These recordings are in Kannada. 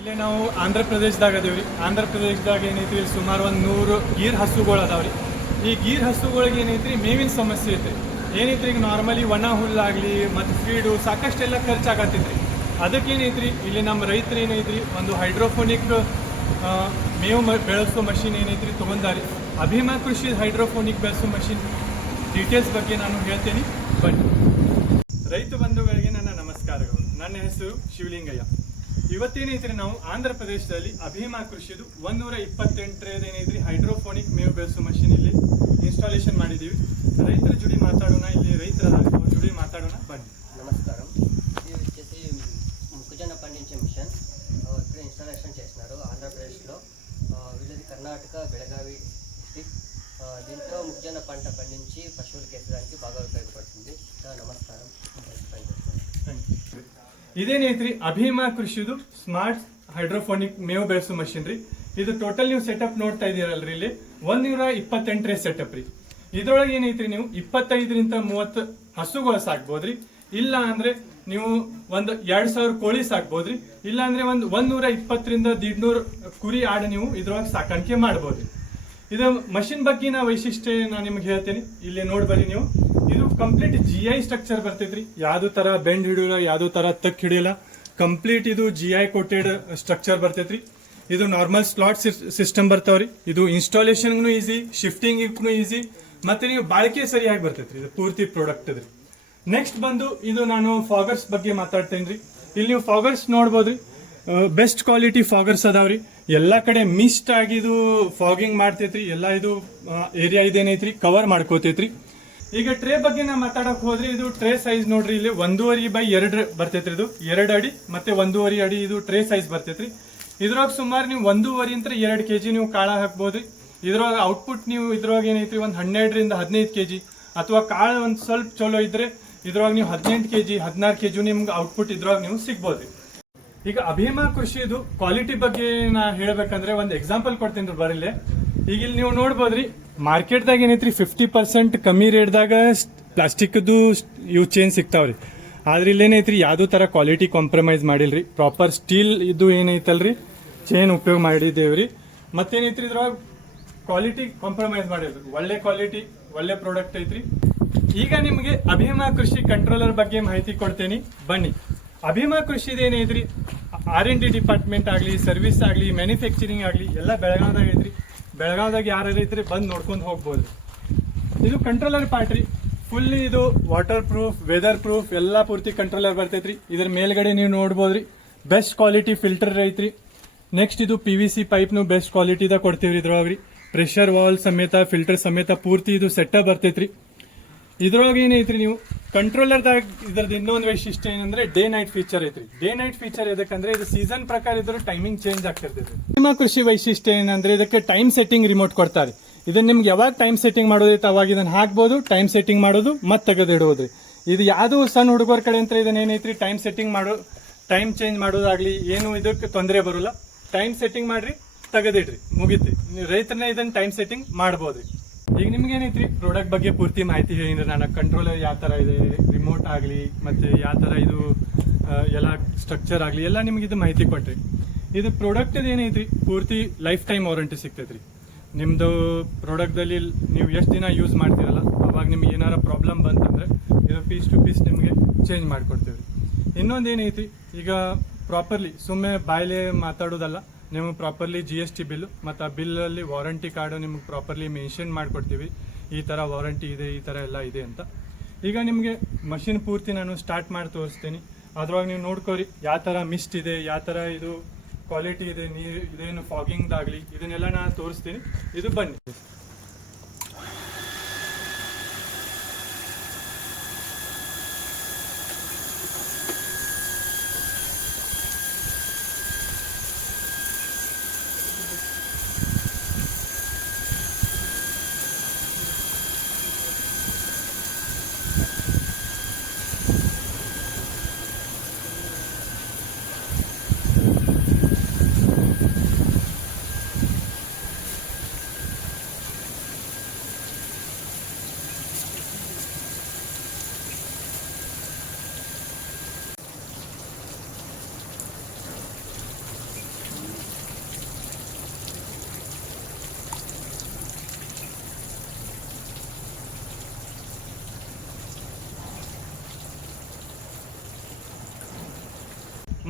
ಇಲ್ಲೇ ನಾವು ಆಂಧ್ರ ಪ್ರದೇಶದಾಗ ಅದೇವ್ರಿ. ಆಂಧ್ರ ಪ್ರದೇಶದಾಗ ಏನೈತ್ರಿ ಸುಮಾರು ಒಂದು 100 ಗೀರ್ ಹಸುಗಳು ಅದಾವ್ರಿ. ಈ ಗೀರ್ ಹಸುಗಳಿಗೆ ಏನೈತ್ರಿ ಮೇವಿನ ಸಮಸ್ಯೆ ಐತ್ರಿ. ಏನೈತ್ರಿ ಈಗ ನಾರ್ಮಲಿ ಒಣ ಹುಲ್ಲಾಗ್ಲಿ ಮತ್ತು ಫೀಡು ಸಾಕಷ್ಟೆಲ್ಲ ಖರ್ಚಾಗತ್ತೈತ್ರಿ. ಅದಕ್ಕೇನೈತ್ರಿ ಇಲ್ಲಿ ನಮ್ಮ ರೈತರು ಏನೈತ್ರಿ ಒಂದು ಹೈಡ್ರೋಫೋನಿಕ್ ಮೇವು ಬೆಳೆಸೋ ಮಷಿನ್ ಏನೈತ್ರಿ ತೊಗೊಂಡಾರಿ. ಅಭಿಮಾ ಕೃಷಿ ಹೈಡ್ರೋಫೋನಿಕ್ ಬೆಳೆಸೋ ಮಷಿನ್ ಡೀಟೇಲ್ಸ್ ಬಗ್ಗೆ ನಾನು ಹೇಳ್ತೇನೆ, ಬನ್ನಿ. ರೈತ ಬಂಧುಗಳಿಗೆ ನನ್ನ ನಮಸ್ಕಾರಗಳು. ನನ್ನ ಹೆಸರು ಶಿವಲಿಂಗಯ್ಯ. ಇವತ್ತೇನೈತ್ರಿ ನಾವು ಆಂಧ್ರ ಪ್ರದೇಶದಲ್ಲಿ ಅಭಿಮಾ ಕೃಷಿದು 128 ಏನೈತ್ರಿ ಹೈಡ್ರೋಫೋನಿಕ್ ಮೇವು ಬೆಳೆಸೋ ಮಷಿನ್ ಇಲ್ಲಿ ಇನ್ಸ್ಟಾಲೇಷನ್ ಮಾಡಿದ್ದೀವಿ. రైతుల జుడి మాట్లాడోనా ಇಲ್ಲಿ రైతుల జుడి మాట్లాడోనా బన్ని. నమస్కారం. ఇది వచ్చేసి మొక్కజొన్న పండించే మిషన్ ఇప్పుడు ఇన్స్టాలేషన్ చేస్తున్నారు ఆంధ్రప్రదేశ్లో. వీళ్ళది కర్ణాటక బెళగావి డిస్ట్రిక్ట్. దీంట్లో మొక్కజొన్న పంట పండించి పశువులకు ఎత్తడానికి బాగా ఉపయోగపడుతుంది. నమస్కారం. ಇದೇನೈತ್ರಿ ಅಭಿಮಾ ಕೃಷಿದು ಸ್ಮಾರ್ಟ್ ಹೈಡ್ರೋಫೋನಿಕ್ ಮೇವು ಬೆಳೆಸೋ ಮಷಿನ್ ರೀ. ಇದು ಟೋಟಲ್ ನೀವು ಸೆಟಪ್ ನೋಡ್ತಾ ಇದೀರಲ್ರಿ, ಇಲ್ಲಿ 128 ಸೆಟಪ್ ರೀ. ಇದ್ರೊಳಗೆ ಏನೈತ್ರಿ ನೀವು 25ರಿಂದ 30 ಹಸುಗಳು ಸಾಕ್ಬೋದ್ರಿ. ಇಲ್ಲ ಅಂದ್ರೆ ನೀವು ಒಂದು 2000 ಕೋಳಿ ಸಾಕ್ಬೋದ್ರಿ. ಇಲ್ಲ ಅಂದ್ರೆ ಒಂದು 120ರಿಂದ 150 ಕುರಿ ಆಡ ನೀವು ಇದ್ರೊಳಗೆ ಸಾಕಾಣಿಕೆ ಮಾಡ್ಬೋದ್ರಿ. ಇದು ಮಷಿನ್ ಬಗ್ಗೆ ವೈಶಿಷ್ಟ್ಯ ನಾನು ನಿಮ್ಗೆ ಹೇಳ್ತೇನೆ. ಇಲ್ಲಿ ನೋಡ್ಬರಿ ನೀವು, ಇದು ಕಂಪ್ಲೀಟ್ GI ಸ್ಟ್ರಕ್ಚರ್ ಬರ್ತೈತ್ರಿ. ಯಾವ್ದು ತರ ಬೆಂಡ್ ಹಿಡಿಯೋಲ್ಲ, ಯಾವ್ದು ತರ ತಕ್ ಹಿಡಿಯಲ್ಲ. ಕಂಪ್ಲೀಟ್ ಇದು GI ಕೋಟೆಡ್ ಸ್ಟ್ರಕ್ಚರ್ ಬರ್ತೈತ್ರಿ. ಇದು ನಾರ್ಮಲ್ ಸ್ಲಾಟ್ ಸಿಸ್ಟಮ್ ಬರ್ತಾವ್ರಿ. ಇದು ಇನ್ಸ್ಟಾಲೇಷನ್ಗೂ ಈಸಿ, ಶಿಫ್ಟಿಂಗ್ ಈಸಿ, ಮತ್ತೆ ನೀವು ಬಾಳಿಕೆ ಸರಿಯಾಗಿ ಬರ್ತೈತ್ರಿ. ಇದು ಪೂರ್ತಿ ಪ್ರಾಡಕ್ಟ್ ಅದ್ರಿ. ನೆಕ್ಸ್ಟ್ ಬಂದು ಇದು ನಾನು ಫಾಗರ್ಸ್ ಬಗ್ಗೆ ಮಾತಾಡ್ತೇನ್ರಿ. ಇಲ್ಲಿ ನೀವು ಫಾಗರ್ಸ್ ನೋಡ್ಬೋದ್ರಿ. ಬೆಸ್ಟ್ ಕ್ವಾಲಿಟಿ ಫಾಗರ್ಸ್ ಅದಾವ್ರಿ. ಎಲ್ಲಾ ಕಡೆ ಮಿಸ್ಟ್ ಆಗಿ ಇದು ಫಾಗಿಂಗ್ ಮಾಡ್ತೈತ್ರಿ. ಎಲ್ಲ ಇದು ಏರಿಯಾ ಇದೇನೈತ್ರಿ ಕವರ್ ಮಾಡ್ಕೋತೈತ್ರಿ. ಈಗ ಟ್ರೇ ಬಗ್ಗೆ ನಾ ಮಾತಾಡಕ್ ಹೋದ್ರಿ, ಇದು ಟ್ರೇ ಸೈಜ್ ನೋಡ್ರಿ, ಇಲ್ಲಿ 1.5x2 ಬರ್ತೈತ್ರಿ. ಇದು 2 ಅಡಿ ಮತ್ತೆ 1.5 ಅಡಿ ಇದು ಟ್ರೇ ಸೈಜ್ ಬರ್ತೈತ್ರಿ. ಇದ್ರೊಳಗೆ ಸುಮಾರು ನೀವು 1.5 to 2 kg ನೀವು ಕಾಳ ಹಾಕ್ಬೋದ್ರಿ. ಇದ್ರೊಳಗೆ ಔಟ್ಪುಟ್ ನೀವು ಇದ್ರೊಳಗೆ ಏನೈತ್ರಿ ಒಂದು 12ರಿಂದ 15 kg, ಅಥವಾ ಕಾಳು ಒಂದು ಸ್ವಲ್ಪ ಚಲೋ ಇದ್ರೆ ಇದ್ರೊಳಗೆ ನೀವು 18 kg 16 kg ನಿಮ್ಗೆ ಔಟ್ಪುಟ್ ಇದ್ರೊಳಗೆ ನೀವು ಸಿಗ್ಬೋದ್ರಿ. ಈಗ ಅಭಿಮಾ ಕೃಷಿದು ಕ್ವಾಲಿಟಿ ಬಗ್ಗೆ ನಾ ಹೇಳ್ಬೇಕಂದ್ರೆ ಒಂದು ಎಕ್ಸಾಂಪಲ್ ಕೊಡ್ತೀನಿ ಬರಲ್ಲೇ. ಈಗ ಇಲ್ಲಿ ನೀವು ನೋಡ್ಬೋದ್ರಿ, ಮಾರ್ಕೆಟ್ದಾಗ ಏನೈತ್ರಿ 50% ಕಮ್ಮಿ ರೇಟ್ದಾಗ ಪ್ಲಾಸ್ಟಿಕ್ದು ಇವು ಚೇನ್ ಸಿಗ್ತಾವ್ರಿ. ಆದ್ರೆ ಇಲ್ಲೇನೈತ್ರಿ ಯಾವ್ದು ತರ ಕ್ವಾಲಿಟಿ ಕಾಂಪ್ರಮೈಸ್ ಮಾಡಿಲ್ರಿ. ಪ್ರಾಪರ್ ಸ್ಟೀಲ್ ಇದು ಏನೈತಲ್ರಿ ಚೇನ್ ಉಪಯೋಗ ಮಾಡಿದೇವ್ರಿ. ಮತ್ತೇನೈತ್ರಿ ಇದ್ರೊಳಗೆ ಕ್ವಾಲಿಟಿ ಕಾಂಪ್ರಮೈಸ್ ಮಾಡಿಲ್ರಿ. ಒಳ್ಳೆ ಕ್ವಾಲಿಟಿ, ಒಳ್ಳೆ ಪ್ರಾಡಕ್ಟ್ ಐತ್ರಿ. ಈಗ ನಿಮ್ಗೆ ಅಭಿಮಾ ಕೃಷಿ ಕಂಟ್ರೋಲರ್ ಬಗ್ಗೆ ಮಾಹಿತಿ ಕೊಡ್ತೇನೆ, ಬನ್ನಿ. ಅಭಿಮಾ ಕೃಷಿದ ಏನೈತ್ರಿ R&D ಡಿಪಾರ್ಟ್ಮೆಂಟ್ ಆಗ್ಲಿ, ಸರ್ವಿಸ್ ಆಗ್ಲಿ, ಮ್ಯಾನುಫ್ಯಾಕ್ಚರಿಂಗ್ ಆಗ್ಲಿ ಎಲ್ಲ ಬೆಳಗಾವದಾಗ ಐತ್ರಿ. ಬೆಳಗಾವದಾಗ ಯಾರು ಐತ್ರಿ ಬಂದು ನೋಡ್ಕೊಂಡು ಹೋಗ್ಬೋದ್ರಿ. ಇದು ಕಂಟ್ರೋಲರ್ ಪಾರ್ಟ್ ರೀ. ಫುಲ್ಲಿ ಇದು ವಾಟರ್ ಪ್ರೂಫ್, ವೆದರ್ ಪ್ರೂಫ್ ಎಲ್ಲ ಪೂರ್ತಿ ಕಂಟ್ರೋಲರ್ ಬರ್ತೈತ್ರಿ. ಇದ್ರ ಮೇಲ್ಗಡೆ ನೀವು ನೋಡ್ಬೋದ್ರಿ ಬೆಸ್ಟ್ ಕ್ವಾಲಿಟಿ ಫಿಲ್ಟರ್ ಐತ್ರಿ. ನೆಕ್ಸ್ಟ್ ಇದು PVC ಪೈಪ್ನು ಬೆಸ್ಟ್ ಕ್ವಾಲಿಟಿದಾಗ ಕೊಡ್ತೀವ್ರಿ. ಇದ್ರೊಳಗ್ರಿ ಪ್ರೆಷರ್ ವಾಲ್ ಸಮೇತ, ಫಿಲ್ಟರ್ ಸಮೇತ ಪೂರ್ತಿ ಇದು ಸೆಟಪ್ ಬರ್ತೈತ್ರಿ. ಇದ್ರೊಳಗೆ ಏನೈತ್ರಿ ನೀವು ಕಂಟ್ರೋಲರ್ದಾಗ ಇದ್ರದ್ದು ಇನ್ನೊಂದು ವೈಶಿಷ್ಟ್ಯ ಏನಂದ್ರೆ ಡೇ ನೈಟ್ ಫೀಚರ್ ಐತ್ರಿ. ಡೇ ನೈಟ್ ಫೀಚರ್ ಎದಕ್ಕಂದ್ರೆ ಇದು ಸೀಸನ್ ಪ್ರಕಾರ ಇದ್ರ ಟೈಮಿಂಗ್ ಚೇಂಜ್ ಆಗ್ತಿರ್ತೈತಿ. ಅಭಿಮಾ ಕೃಷಿ ವೈಶಿಷ್ಟ್ಯ ಏನಂದ್ರೆ ಇದಕ್ಕೆ ಟೈಮ್ ಸೆಟ್ಟಿಂಗ್ ರಿಮೋಟ್ ಕೊಡ್ತಾರೆ. ಇದನ್ನ ನಿಮ್ಗೆ ಯಾವಾಗ ಟೈಮ್ ಸೆಟ್ಟಿಂಗ್ ಮಾಡೋದೈತೆ ಅವಾಗ ಇದನ್ನ ಹಾಕ್ಬೋದು, ಟೈಮ್ ಸೆಟ್ಟಿಂಗ್ ಮಾಡೋದು ಮತ್ತೆ ತೆಗೆದಿಡೋದ್ರಿ. ಇದು ಯಾವ್ದು ಸಣ್ಣ ಹುಡುಗರ ಕಡೆ ಅಂತ ಇದನ್ನ ಏನೈತ್ರಿ ಟೈಮ್ ಸೆಟ್ಟಿಂಗ್ ಮಾಡೋ, ಟೈಮ್ ಚೇಂಜ್ ಮಾಡೋದಾಗ್ಲಿ ಏನು ಇದಕ್ಕೆ ತೊಂದರೆ ಬರೋಲ್ಲ. ಟೈಮ್ ಸೆಟ್ಟಿಂಗ್ ಮಾಡ್ರಿ, ತೆಗೆದಿಡ್ರಿ, ಮುಗಿತಿ. ರೈತರನ್ನ ಇದನ್ನ ಟೈಮ್ ಸೆಟ್ಟಿಂಗ್ ಮಾಡ್ಬೋದ್ರಿ. ಈಗ ನಿಮ್ಗೆ ಏನೈತ್ರಿ ಪ್ರಾಡಕ್ಟ್ ಬಗ್ಗೆ ಪೂರ್ತಿ ಮಾಹಿತಿ ಹೇಳಿದ್ರೆ ನಾನು ಕಂಟ್ರೋಲರ್ ಯಾವ ತರ ಇದೆ, ರಿಮೋಟ್ ಆಗಲಿ, ಮತ್ತೆ ಯಾವ ತರ ಇದು ಎಲ್ಲ ಸ್ಟ್ರಕ್ಚರ್ ಆಗಲಿ ಎಲ್ಲ ನಿಮ್ಗೆ ಇದು ಮಾಹಿತಿ ಕೊಟ್ರಿ. ಇದು ಪ್ರಾಡಕ್ಟ್ ಏನೈತ್ರಿ ಪೂರ್ತಿ ಲೈಫ್ ಟೈಮ್ ವಾರಂಟಿ ಸಿಗ್ತೈತ್ರಿ. ನಿಮ್ದು ಪ್ರಾಡಕ್ಟ್ದಲ್ಲಿ ನೀವು ಎಷ್ಟು ದಿನ ಯೂಸ್ ಮಾಡ್ತೀರಲ್ಲ ಅವಾಗ ನಿಮ್ಗೆ ಏನಾರ ಪ್ರಾಬ್ಲಮ್ ಬಂತಂದ್ರೆ ಇದು ಪೀಸ್ ಟು ಪೀಸ್ ನಿಮಗೆ ಚೇಂಜ್ ಮಾಡಿಕೊಡ್ತೀವಿ. ಇನ್ನೊಂದು ಏನೈತಿ, ಈಗ ಪ್ರಾಪರ್ಲಿ ಸುಮ್ಮನೆ ಬಾಯ್ಲೆ ಮಾತಾಡೋದಲ್ಲ, ನಿಮಗೆ ಪ್ರಾಪರ್ಲಿ GST ಬಿಲ್ ಮತ್ತು ಆ ಬಿಲ್ಲಲ್ಲಿ ವಾರಂಟಿ ಕಾರ್ಡು ನಿಮ್ಗೆ ಪ್ರಾಪರ್ಲಿ ಮೆನ್ಷನ್ ಮಾಡಿಕೊಡ್ತೀವಿ. ಈ ಥರ ವಾರಂಟಿ ಇದೆ, ಈ ಥರ ಎಲ್ಲ ಇದೆ ಅಂತ. ಈಗ ನಿಮಗೆ ಮಷಿನ್ ಪೂರ್ತಿ ನಾನು ಸ್ಟಾರ್ಟ್ ಮಾಡಿ ತೋರಿಸ್ತೀನಿ. ಅದ್ರೊಳಗೆ ನೀವು ನೋಡ್ಕೋರಿ ಯಾವ ಥರ ಮಿಸ್ಟ್ ಇದೆ, ಯಾವ ಥರ ಇದು ಕ್ವಾಲಿಟಿ ಇದೆ, ನೀರು ಇದೇನು ಫಾಗಿಂಗ್ದಾಗಲಿ ಇದನ್ನೆಲ್ಲ ನಾನು ತೋರಿಸ್ತೀನಿ. ಇದು ಬನ್ನಿ.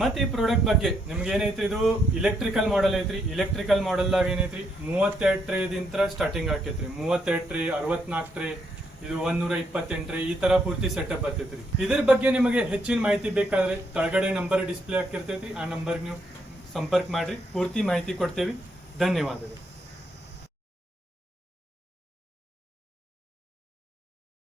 ಮತ್ತೆ ಈ ಪ್ರಾಡಕ್ಟ್ ಬಗ್ಗೆ ನಿಮ್ಗೆ ಏನೈತ್ರಿ, ಇದು ಇಲೆಕ್ಟ್ರಿಕಲ್ ಮಾಡೆಲ್ ಐತ್ರಿ. ಇಲೆಕ್ಟ್ರಿಕಲ್ ಮಾಡೆಲ್ದಾಗ ಏನೈತ್ರಿ 32 ಟ್ರೇದಿಂತ್ರ ಸ್ಟಾರ್ಟಿಂಗ್ ಆಕೈತ್ರಿ. 32 ಟ್ರೇ, 64 ಟ್ರೇ, ಇದು 128 ಟ್ರೇ, ಈ ತರ ಪೂರ್ತಿ ಸೆಟಪ್ ಬರ್ತೈತ್ರಿ. ಇದ್ರ ಬಗ್ಗೆ ನಿಮಗೆ ಹೆಚ್ಚಿನ ಮಾಹಿತಿ ಬೇಕಾದ್ರೆ ತಳಗಡೆ ನಂಬರ್ ಡಿಸ್ಪ್ಲೇ ಆಗಿರ್ತೈತ್ರಿ. ಆ ನಂಬರ್ ನೀವು ಸಂಪರ್ಕ ಮಾಡ್ರಿ, ಪೂರ್ತಿ ಮಾಹಿತಿ ಕೊಡ್ತೇವಿ. ಧನ್ಯವಾದಗಳು.